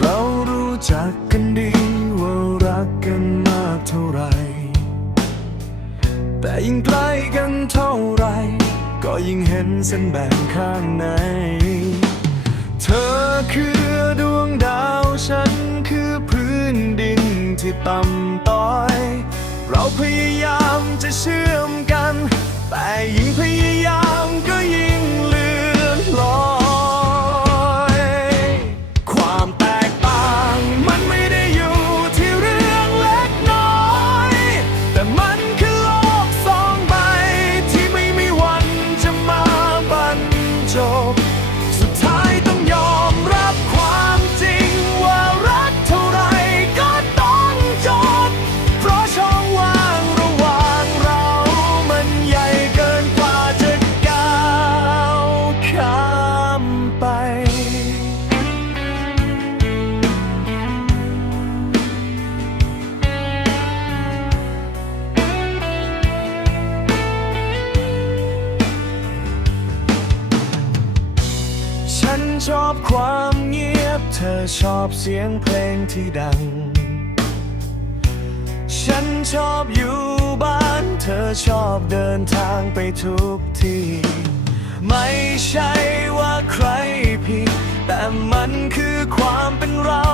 เรารู้จักกันดีว่ารักกันมาเท่าไร แต่ยิ่งใกลกันเท่าไร ก็ยิ่งเห็นส้นแบ่งข้างใน เธอคือดวงดาวฉันคือพื้นดินที่ต่ำต้อย เราพยายามจะเชื่อมกัน ชอบความเงียบ เธอชอบเสียงเพลงที่ดัง ฉันชอบอยู่บ้าน เธอชอบเดินทางไปทุกที่ ไม่ใช่ว่าใครผิด แต่มันคือความเป็นเรา